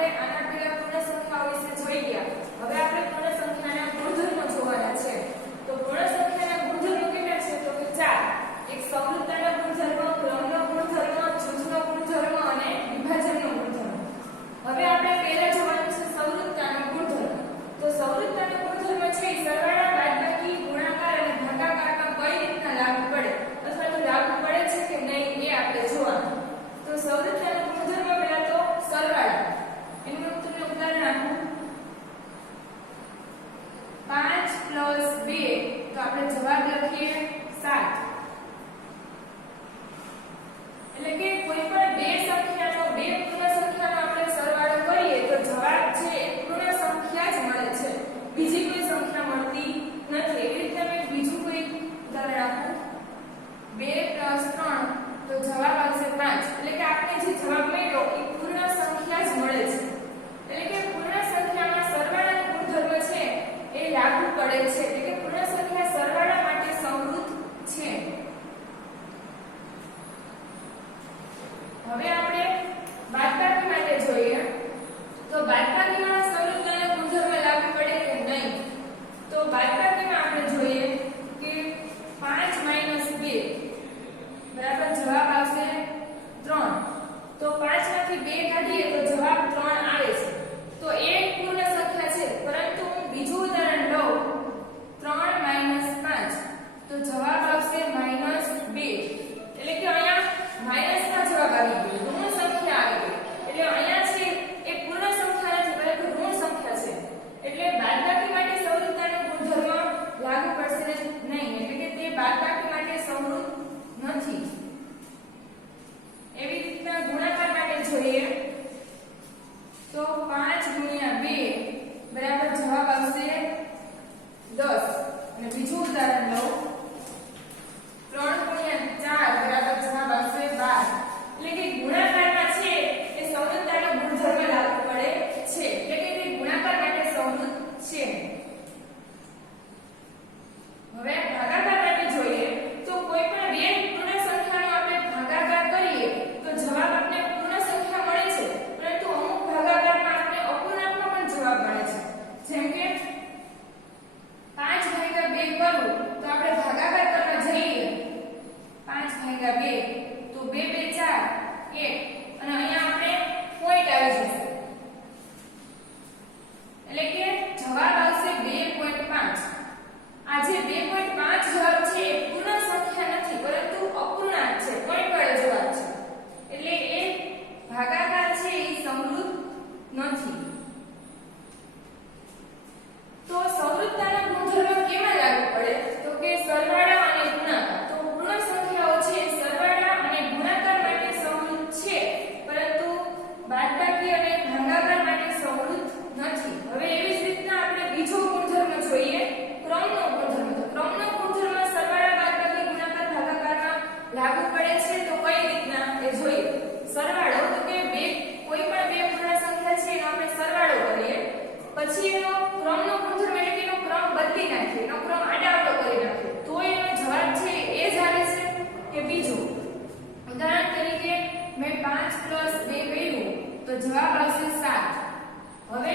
આપણે આના પહેલા પૂર્ણ સંખ્યાઓ વિશે જોઈ ગયા. હવે આપણે પૂર્ણ સંખ્યાના ગુણધર્મો જોવાના છે. તો પૂર્ણ સંખ્યાના ગુણધર્મો કેટલા છે? તો કે 4. એક સંવૃત્તાનો ગુણધર્મ, ક્રમનો ગુણધર્મ, જૂથનો ગુણધર્મ અને વિભાજનનો ગુણધર્મ. હવે આપણે પહેલા જોવાનું છે સંવૃત્તાનો ગુણધર્મ. તો સંવૃત્તાનો ગુણધર્મ છે સરવાળા, બાદબાકી, ગુણાકાર અને ભાગાકારમાં કઈ રીતના લાગુ પડે અથવા તો લાગુ પડે છે કે નહીં એ આપણે જોવાનું. તો સંવૃત્તાનો ગુણધર્મ પહેલા તો સરવાળા. એનું તમને ઉદાહરણ આપું. 5 + 2 તો આપણે જવાબ લખીએ 7. એટલે કે કોઈ પણ બે સંખ્યાનો, બે પૂર્ણ સંખ્યાનો આપણે સરવાળો કરીએ તો જવાબ છે એ પૂર્ણ સંખ્યા જ મળે છે, બીજી કોઈ સંખ્યા મળતી નથી. એવી રીતે મેં બીજું કોઈ ઉદાહરણ આપું. 2 + 3 તો જવાબ આવશે 5. એટલે કે આપણે જે જવાબ મળ્યો એ પૂર્ણ સંખ્યા જ મળે છે. એટલે કે પૂર્ણ સંખ્યામાં સરવાળાનો ગુણધર્મ છે એ લાગુ પડે છે. એટલે કે પૂર્ણ સંખ્યા સરવાળા માટે સમૃદ્ધ છે. હવે આપણે બાદબાકી માટે જોઈએ. તો બાદબાકીમાં સંવૃત્તાનો ગુણધર્મ લાગુ પડે કે નહીં? તો બાદબાકીમાં આપણે જોઈએ કે 5 - 2 બરાબર જવાબ આવશે 3. તો 5 માંથી 2 કાઢીએ તો જવાબ 3 આવે છે. તો એ પૂર્ણ સંખ્યા છે. પરંતુ હું બીજું ઉદાહરણ લઉં. 3 - 5 તો જવાબ આવશે -2. એટલે કે અહીંયા માઈનસમાં જવાબ આવી ગયો, ઋણ સંખ્યા આવી ગઈ. એટલે અહીંયા છે એ પૂર્ણ સંખ્યા નથી પરંતુ ઋણ સંખ્યા છે. એટલે બાદબાકી માટે સંવૃત્તાનો ગુણધર્મ લાગુ પડશે નહીં. એટલે કે તે બાદબાકી માટે સમૃદ્ધ નથી. એવી રીતના ગુણાકાર માટે જોઈએ તો 5 × 2 બરાબર જવાબ આવશે 10. અને બીજું ઉદાહરણ લઉં. 3 × 4 બરાબર જવાબ આવશે 12. એટલે કે ગુણાકારમાં છે એ સંવૃત્તાનો ગુણધર્મ લાગુ પડે છે. એટલે કે તે ગુણાકાર માટે સમૃદ્ધ છે. હવે ભાગાકાર માટે જોઈએ તો કોઈ પણ બે પૂર્ણ સંખ્યાનો આપણે ભાગાકાર કરીએ તો જવાબ આપણે પૂર્ણ સંખ્યા મળે છે. પરંતુ અમુક ભાગાકારમાં આપણે અપૂર્ણાંકનો પણ જવાબ મળે છે. જેમ કે 5 / 2 કરું તો આપણે ભાગાકાર કરવા જઈએ 5 / 2 તો 2 × 2 = 4 1 અને અહીંયા આપણે પોઈન્ટ આવી જશે. એટલે કે જવાબ આવશે 2.5. આ જે 2.5 જવાબ છે એ પૂર્ણ સંખ્યા નથી પરંતુ અપૂર્ણાંક છે, પોઈન્ટ વાળો જવાબ છે. એટલે એ ભાગાકાર છે એ સમૃદ્ધ નથી. તો સંવૃત્તાનો ગુણધર્મ કેમાં લાગુ પડે? તો કે સરવાળા અને ગુણાકાર. તો પૂર્ણ સંખ્યાઓ છે સરવાળા અને ગુણાકાર માટે સમૃદ્ધ છે પરંતુ બાદબાકી અને ભાગાકાર માટે સમૃદ્ધ નથી. હવે એવી જ રીતના આપણે બીજો ગુણધર્મ જોઈએ, ક્રમનો ગુણધર્મ. તો ક્રમનો ગુણધર્મ સરવાળા, બાદબાકી, ગુણાકાર, ભાગાકારમાં લાગુ પડે છે. તો કઈ રીતના એ જોઈએ. સરવાળો તો કે કોઈ પણ બે પૂર્ણ સંખ્યા છે એનો આપણે સરવાળો કરીએ, પછી એનો ક્રમનો ગુણધર્મ એટલે કે એનો ક્રમ બદલી નાખીએ, એનો ક્રમ આડાઅવળો કરી નાખીએ તો એનો જવાબ છે એ જ આવે છે કે બીજો. ઉદાહરણ તરીકે મેં 5 + 2 કર્યું તો જવાબ આવશે 7. હવે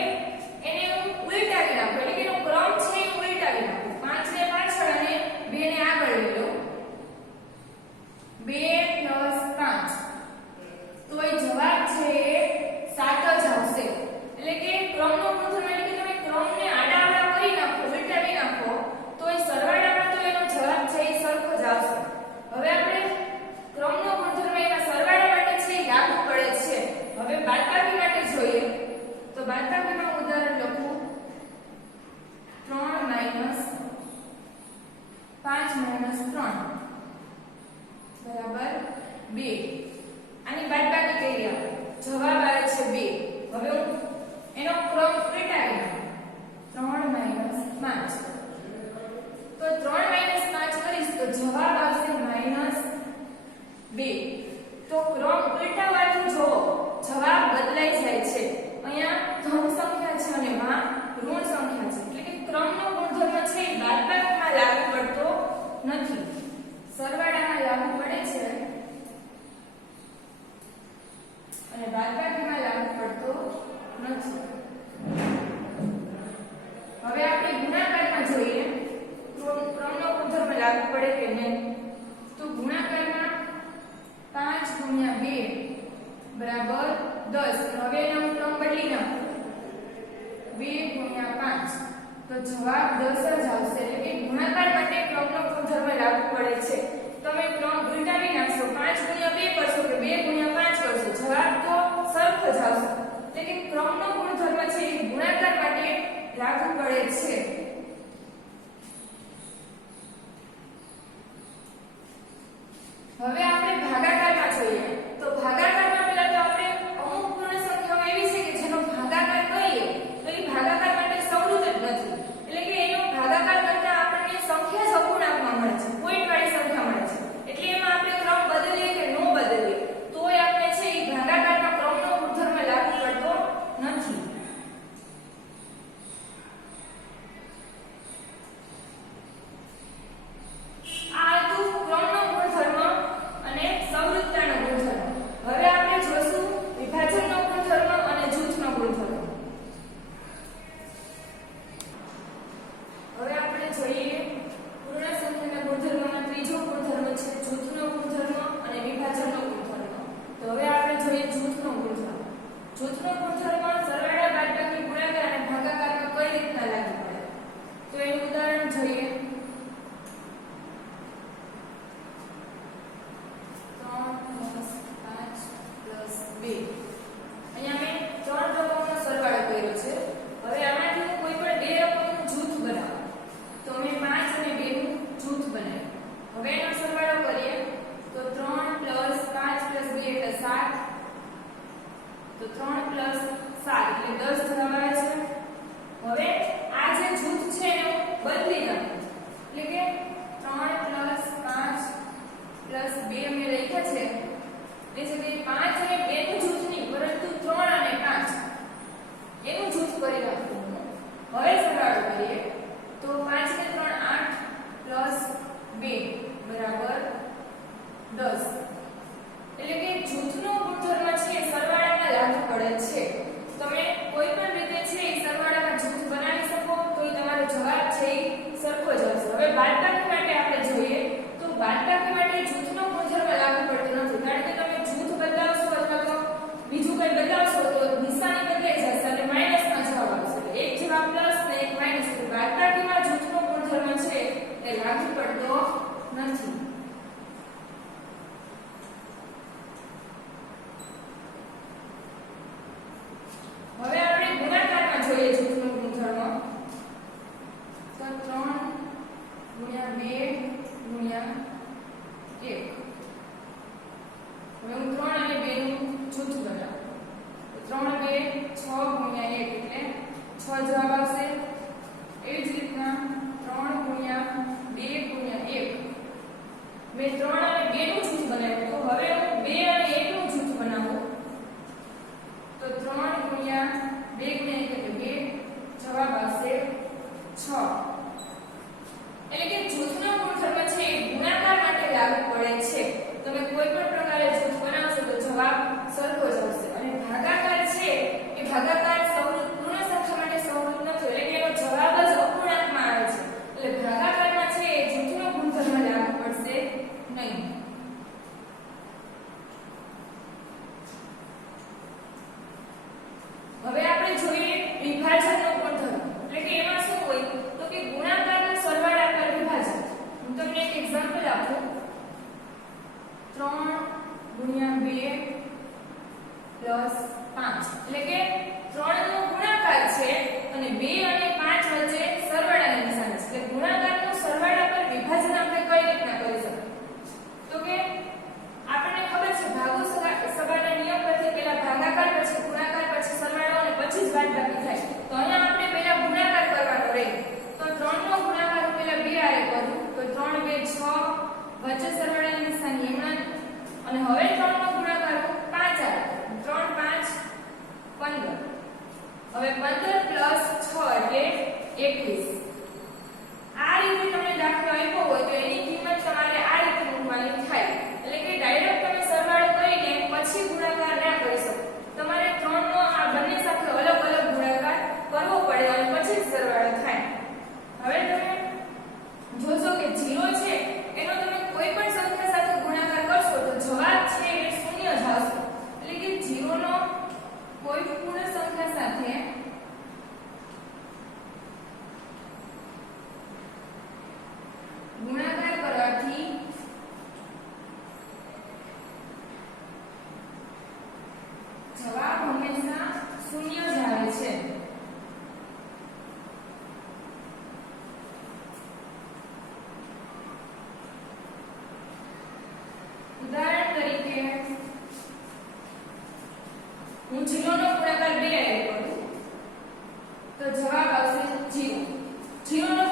એને હું ઉલટાવી નાખું, એટલે કે એનો ક્રમ છે એ ઉલટાવી નાખું. 5 ને પાછળ અને 2 ને આગળ લઈ લો. 2 + 5 તો એ જવાબ છે એ 7 જ આવશે. એટલે કે ક્રમનો ગુણધર્મ એટલે કે તમે ક્રમને આડાઅવળા કરી નાખો, ઉલટાવી નાખો તો એ સરવાળામાં તો એનો જવાબ છે એ સરખો જ આવશે. હવે આપણે ક્રમનો ગુણધર્મ એના સરવાળા માટે છે એ લાગુ પડે છે. હવે બાદબાકી માટે જોઈએ તો બાદબાકીમાં ઉદાહરણ લખું. 3 - 5 - 3 બરાબર 2. આની બાદબાકી કરી આપણે, જવાબ આવે છે 2. હવે હું એનો ક્રમ ઉલટાવી નાખું. 3 - 5 તો 3 - 5 કરીશ તો જવાબ આવશે -2. તો ક્રમ ઉલટાવવાથી જો જવાબ બદલાઈ જાય છે. અહીંયા ધન સંખ્યા છે અને માં ઋણ સંખ્યા છે. એટલે કે ક્રમનો ગુણધર્મ છે એ બાદબાકીમાં લાગુ પડતો નથી, સરવાળામાં લાગુ પડે છે અને બાદબાકી 10 હવે એનો ક્રમ બદલી નાખો 2 × 5 તો જવાબ 10 જ આવશે એટલે કે ગુણાકાર માટે ક્રમનો ગુણધર્મ લાગુ પડે છે તમે ક્રમ ઉલટાવી નાખશો 5 × 2 કરશો કે 2 × 5 કરશો જવાબ તો સરખો જ આવશે એટલે કે ક્રમનો ગુણધર્મ છે એ ગુણાકાર માટે લાગુ પડે છે હવે આપણે ભાગાકારમાં જોઈએ તો ભાગાકારમાં પહેલા તો આપણે અમુક પૂર્ણ સંખ્યાઓ એવી છે કે જેનો ભાગાકાર કરીએ તો એ ભાગાકાર માટે સમૃદ્ધ જ નથી એટલે કે એનો ભાગાકાર કરતા આપણને સંખ્યા જ અપૂર્ણાંકમાં મળે છે પોઈન્ટ વાળી સંખ્યા મળે છે એટલે એમાં આપણે ક્રમ બદલીએ કે ન બદલીએ તોય આપણે છે એ ભાગાકારમાં ક્રમનો ગુણધર્મ લાગુ પડતો નથી જૂથનો ગુણધર્મ સરવાળા બાદબાકી ગુણાકાર અને ભાગાકારમાં કઈ રીતના લાગુ પડે તો એનું ઉદાહરણ જોઈએ 3 + 5 + 2 અહીંયા મેં 3 રકમનો સરવાળો કર્યો છે હવે આમાંથી હું કોઈ પણ બે રકમનું જૂથ બનાવું તો મેં 5 અને 2 નું જૂથ બનાવ્યું હવે એનો સરવાળો કરીએ તો 3 + 5 + 2 એટલે 7 તો 3 + 7 એટલે 10 જવાબ આવે છે હવે આ જે જૂથ છે એને બદલી નાખું એટલે કે 3 + 5 + 2 મેં લખ્યા છે એ જગ્યાએ 5 અને 2 નું જૂથ નહીં પરંતુ 3 અને 5 એનું જૂથ કરી નાખું હવે સરવાળો કરીએ તો 5 ને 3 8 + 2 બરાબર 10 એટલે કે જૂથનો ગુણધર્મ છે સરવાળામાં લાગુ પડે છે તમે કોઈ પણ રીતે છે એ સરવાળામાં જૂથ બનાવી શકો તો એ તમારો જવાબ છે એ સરખો જ આવશે હવે બાદબાકી માટે આપણે જોઈએ તો બાદબાકી માટે જૂથનો ગુણધર્મ લાગુ પડતો નથી કારણ કે તમે જૂથ બદલાવશો અથવા તો બીજું કંઈ બદલાવશો તો નિશાની બદલાઈ જશે અને માઈનસમાં જવાબ આવશે એક જવાબ પ્લસ ને એક માઈનસ બાદબાકીમાં જૂથનો ગુણધર્મ છે એ લાગુ પડતો નથી હવે આપણે ગુણાકારમાં જોઈએ જૂથનો ગુણધર્મ તો 3 × 2 × 1 હવે હું 3 અને 2 નું જૂથ બનાવું તો 3 2 6 × 1 એટલે 6 જવાબ આવશે એવી જ રીતના 3 × 2 × 1 મેં 3 અને 2 નું જૂથ બનાવ્યું તો હવે હું 2 અને 1 નું જૂથ બનાવું તો 3 × 2 × 1 એટલે 2 જવાબ આવશે 6 એટલે કે જૂથનો ગુણધર્મ છે એ ગુણાકાર માટે લાગુ પડે છે તમે કોઈ પણ પ્રકારે જૂથ બનાવશો તો જવાબ સરખો જ આવશે અને ભાગાકાર છે એ ભાગાકાર પૂર્ણ સંખ્યા માટે સમૃદ્ધ નથી એટલે કે એનો જવાબ જ અપૂર્ણાંકમાં આવે છે એટલે ભાગાકારમાં છે એ જૂથનો ગુણધર્મ લાગુ પડશે નહીં હવે આપણે જોઈએ વિભાજનનો ગુણધર્મ એટલે કે એમાં શું હોય તો કે ગુણાકારના સરવાળા પર વિભાજન હું તમને એક એક્ઝામ્પલ આપું ઉદાહરણ તરીકે હું 0 નો ગુણાકાર 2 કરું તો જવાબ આવશે 0. 0 નો